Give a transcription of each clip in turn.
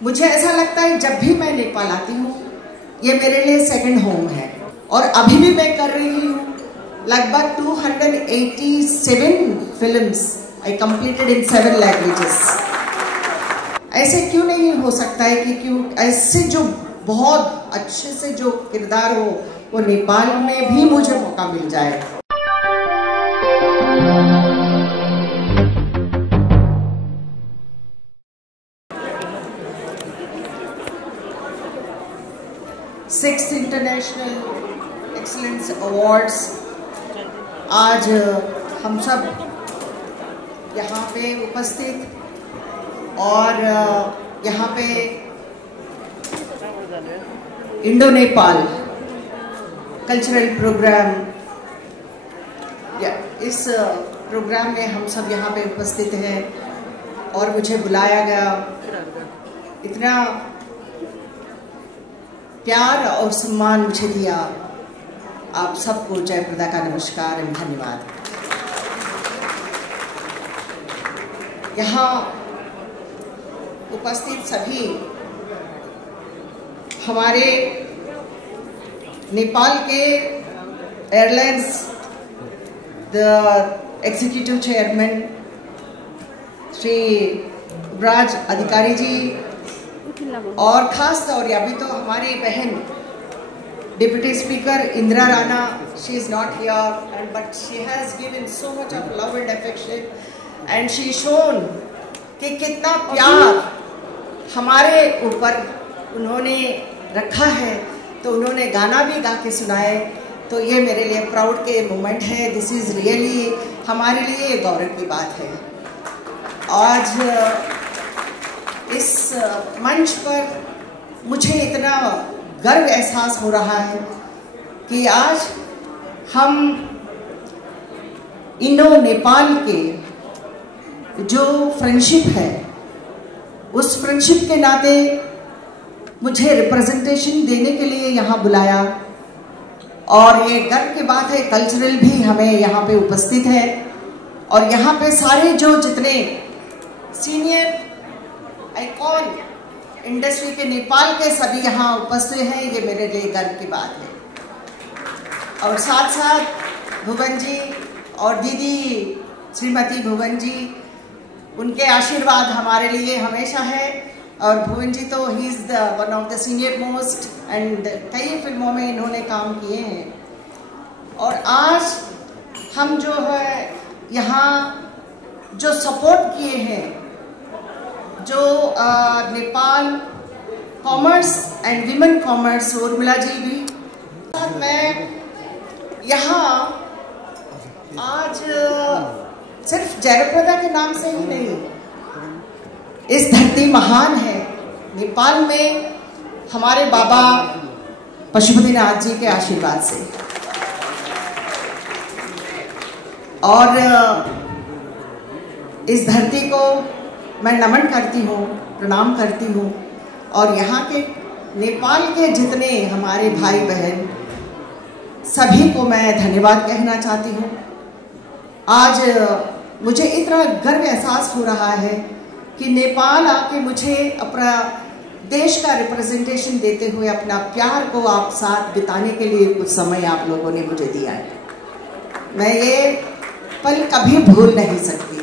मुझे ऐसा लगता है जब भी मैं नेपाल आती हूँ ये मेरे लिए सेकंड होम है। और अभी भी मैं कर रही हूँ लगभग 287 films I completed in 7 languages. ऐसे क्यों नहीं हो सकता है कि क्यों ऐसे जो बहुत अच्छे से जो किरदार हो वो नेपाल में भी मुझे मौका मिल जाए। सिक्स्थ इंटरनेशनल एक्सीलेंस अवार्ड्स आज हम सब यहाँ पे उपस्थित और यहाँ पे इंडो नेपाल कल्चरल प्रोग्राम इस प्रोग्राम में हम सब यहाँ पे उपस्थित हैं और मुझे बुलाया गया। इतना प्यार और सम्मान मुझे दिया। आप सबको जयप्रदा का नमस्कार एवं धन्यवाद। यहाँ उपस्थित सभी हमारे नेपाल के airlines the executive chairman Shri Raj Adhikari ji और खास तौर अभी तो हमारी बहन deputy speaker Indira Rana, she is not here but she has given so much of love and affection and she shown कि कितना प्यार हमारे ऊपर उन्होंने रखा है। तो उन्होंने गाना भी गा के सुनाए। तो ये मेरे लिए प्राउड के मोमेंट है। दिस इज रियली हमारे लिए गौरव की बात है। आज इस मंच पर मुझे इतना गर्व एहसास हो रहा है कि आज हम इंडो नेपाल के जो फ्रेंडशिप है उस फ्रेंडशिप के नाते मुझे रिप्रेजेंटेशन देने के लिए यहाँ बुलाया। और ये गर्व की बात है कल्चरल भी हमें यहाँ पे उपस्थित है और यहाँ पे सारे जो जितने सीनियर आइकॉन इंडस्ट्री के नेपाल के सभी यहाँ उपस्थित हैं। ये मेरे लिए गर्व की बात है। और साथ साथ भुवन जी और दीदी श्रीमती भुवन जी, उनके आशीर्वाद हमारे लिए हमेशा है। और भुवन जी तो he is the one of the senior most and कई फिल्मों में इन्होंने काम किए हैं। और आज हम जो है यहाँ जो सपोर्ट किए हैं, जो Nepal commerce and women commerce Urmila ji भी, मैं यहाँ आज सिर्फ जयप्रदा के नाम से ही नहीं, इस धरती महान है नेपाल में हमारे बाबा पशुपतिनाथ जी के आशीर्वाद से। और इस धरती को मैं नमन करती हूँ, प्रणाम करती हूँ। और यहाँ के नेपाल के जितने हमारे भाई बहन सभी को मैं धन्यवाद कहना चाहती हूँ। आज मुझे इतना गर्व एहसास हो रहा है कि नेपाल आके मुझे अपना देश का रिप्रेजेंटेशन देते हुए अपना प्यार को आप साथ बिताने के लिए कुछ समय आप लोगों ने मुझे दिया है। मैं ये पल कभी भूल नहीं सकती।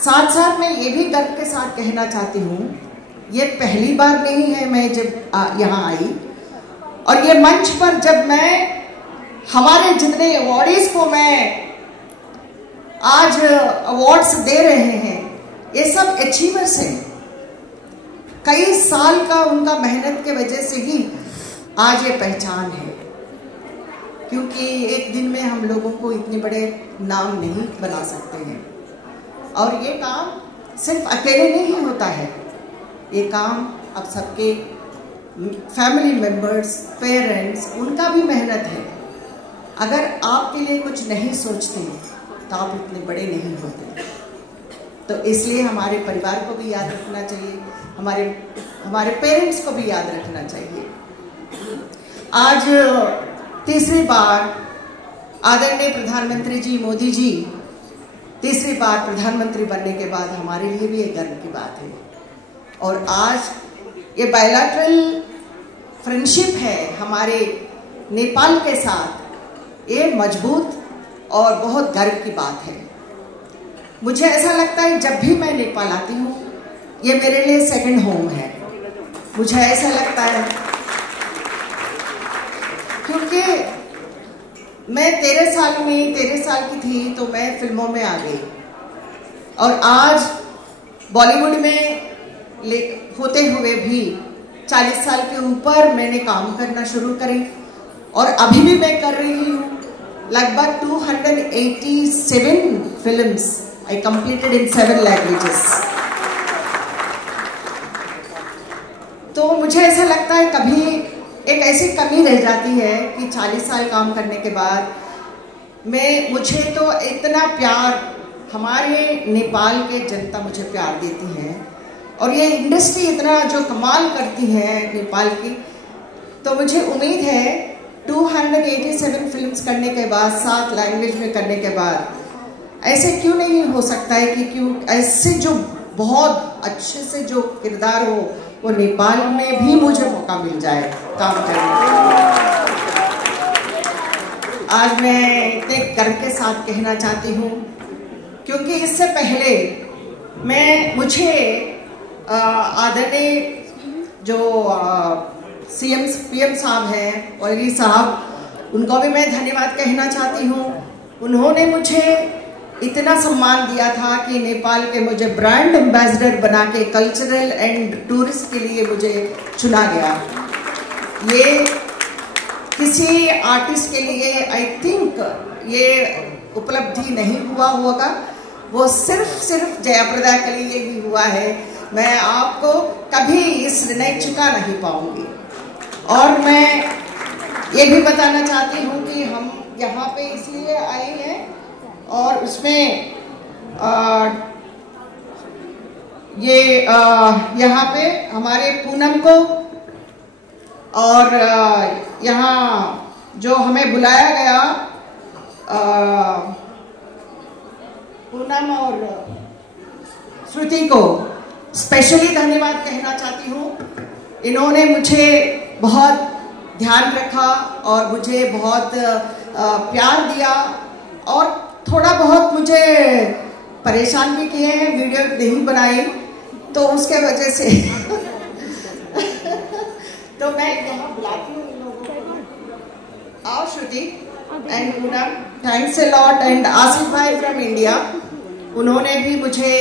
साथ साथ मैं ये भी गर्व के साथ कहना चाहती हूँ, ये पहली बार नहीं है मैं जब यहाँ आई और ये मंच पर जब मैं हमारे जितने अवॉर्डीज को मैं आज अवार्ड्स दे रहे हैं, ये सब अचीवर्स हैं। कई साल का उनका मेहनत के वजह से ही आज ये पहचान है। क्योंकि एक दिन में हम लोगों को इतने बड़े नाम नहीं बना सकते हैं। और ये काम सिर्फ अकेले नहीं होता है, ये काम अब सबके फैमिली मेंबर्स, पेरेंट्स, उनका भी मेहनत है। अगर आपके लिए कुछ नहीं सोचते तो आप इतने बड़े नहीं होते। तो इसलिए हमारे परिवार को भी याद रखना चाहिए, हमारे पेरेंट्स को भी याद रखना चाहिए। आज तीसरी बार आदरणीय प्रधानमंत्री जी मोदी जी तीसरी बार प्रधानमंत्री बनने के बाद हमारे लिए भी एक गर्व की बात है। और आज ये बायलैटरल फ्रेंडशिप है हमारे नेपाल के साथ, ये मजबूत और बहुत गर्व की बात है। मुझे ऐसा लगता है जब भी मैं नेपाल आती हूँ ये मेरे लिए सेकंड होम है। मुझे ऐसा लगता है क्योंकि मैं 13 साल की थी तो मैं फिल्मों में आ गई और आज बॉलीवुड में होते हुए भी 40 साल के ऊपर मैंने काम करना शुरू करी और अभी भी मैं कर रही हूँ। लगभग 287 films I completed in 7 languages. तो मुझे ऐसा लगता है कभी एक ऐसी कमी रह जाती है कि 40 साल काम करने के बाद मुझे तो इतना प्यार हमारे नेपाल के जनता मुझे प्यार देती है और ये इंडस्ट्री इतना जो कमाल करती है नेपाल की, तो मुझे उम्मीद है 287 फिल्म्स करने के बाद 7 लैंग्वेज में करने के बाद ऐसे क्यों नहीं हो सकता है कि क्यों ऐसे जो बहुत अच्छे से जो किरदार हो वो नेपाल में भी मुझे मौका मिल जाए काम करने का। आज मैं इतने गर्व के साथ कहना चाहती हूँ क्योंकि इससे पहले मुझे आदरणीय जो पीएम साहब हैं ओली साहब, उनको भी मैं धन्यवाद कहना चाहती हूँ। उन्होंने मुझे इतना सम्मान दिया था कि नेपाल के मुझे ब्रांड एम्बेसडर बना के कल्चरल एंड टूरिस्ट के लिए मुझे चुना गया। ये किसी आर्टिस्ट के लिए आई थिंक ये उपलब्धि नहीं हुआ होगा, वो सिर्फ जयाप्रदा के लिए ही हुआ है। मैं आपको कभी इस ऋण चुका नहीं पाऊंगी। और मैं ये भी बताना चाहती हूँ कि हम यहाँ पे इसलिए आए हैं और उसमें यहाँ पे हमारे पूनम को और यहाँ जो हमें बुलाया गया पूनम और श्रुति को स्पेशली धन्यवाद कहना चाहती हूँ। इन्होंने मुझे बहुत ध्यान रखा और मुझे बहुत प्यार दिया और थोड़ा बहुत मुझे परेशान भी किए हैं, वीडियो नहीं बनाई तो उसके वजह से तो मैं यहाँ बुलाती हूँ इन लोगों को। आओ Shruti and Poonam, thanks a lot. And Asif भाई फ्रॉम इंडिया, उन्होंने भी मुझे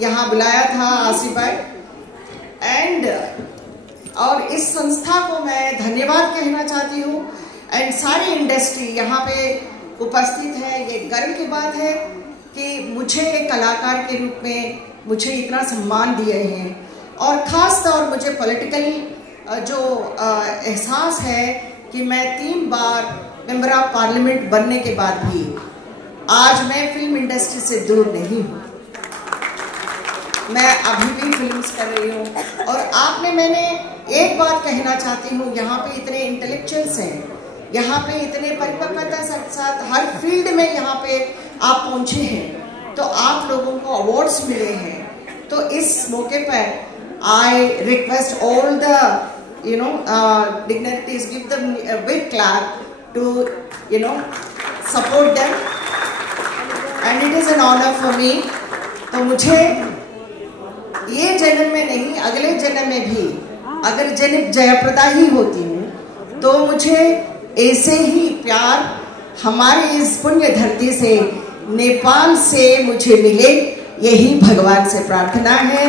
यहाँ बुलाया था, आसिफ भाई। एंड और इस संस्था को मैं धन्यवाद कहना चाहती हूँ एंड सारी इंडस्ट्री यहाँ पे उपस्थित है। ये गर्व की बात है कि मुझे एक कलाकार के रूप में मुझे इतना सम्मान दिए हैं और ख़ास तौर मुझे पॉलिटिकल जो एहसास है कि मैं 3 बार मेंबर ऑफ पार्लियामेंट बनने के बाद भी आज मैं फिल्म इंडस्ट्री से दूर नहीं हूँ। मैं अभी भी फिल्म्स कर रही हूँ और मैंने एक बात कहना चाहती हूँ, यहाँ पे इतने इंटेलेक्चुअल्स हैं, यहाँ पे इतने परिपक्वता साथ हर फील्ड में यहाँ पे आप पहुँचे हैं, तो आप लोगों को अवार्ड्स मिले हैं। तो इस मौके पर I request all the dignitaries, give them a big clap to support them and it is an honor for me। तो मुझे ये जन्म में नहीं, अगले जन्म में भी अगर जयाप्रदा ही होती हूँ तो मुझे ऐसे ही प्यार हमारे इस पुण्य धरती से, नेपाल से मुझे मिले, यही भगवान से प्रार्थना है।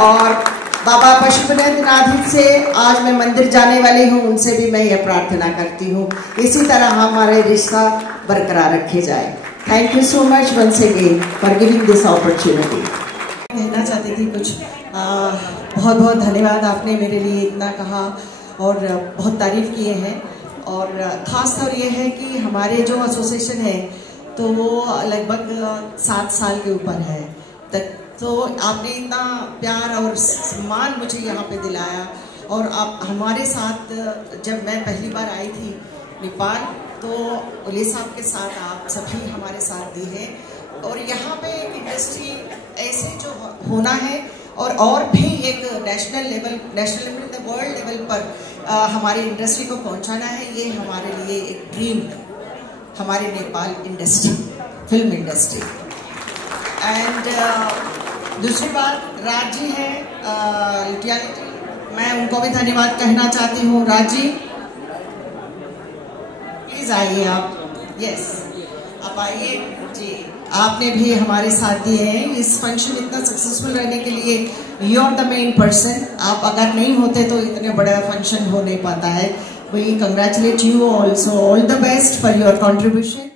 और बाबा पशुपतिनाथ से आज मैं मंदिर जाने वाली हूँ, उनसे भी मैं यह प्रार्थना करती हूँ इसी तरह हमारे रिश्ता बरकरार रखे जाए। Thank you so much once again for giving this opportunity. कहना चाहती थी कुछ, बहुत बहुत धन्यवाद, आपने मेरे लिए इतना कहा और बहुत तारीफ़ किए हैं। और ख़ास तौर ये है कि हमारे जो एसोसिएशन है तो वो लगभग 7 साल के ऊपर है तक, तो आपने इतना प्यार और सम्मान मुझे यहाँ पे दिलाया। और आप हमारे साथ, जब मैं पहली बार आई थी नेपाल तो ओली साहब के साथ आप सभी हमारे साथ दी हैं। और यहाँ पे एक इंडस्ट्री ऐसे जो होना है और भी एक नेशनल लेवल वर्ल्ड लेवल पर हमारी इंडस्ट्री को पहुंचाना है। ये हमारे लिए एक ड्रीम है, हमारे Nepal industry, film industry. And दूसरी बात राज जी है लिटियालिटी, मैं उनको भी धन्यवाद कहना चाहती हूँ। राज जी प्लीज आइए आप, यस आप आइए जी। आपने भी हमारे साथ दिए हैं इस फंक्शन इतना सक्सेसफुल रहने के लिए। You are the main person, आप अगर नहीं होते तो इतने बड़ा फंक्शन हो नहीं पाता है। We congratulate you also, all the best for your contribution.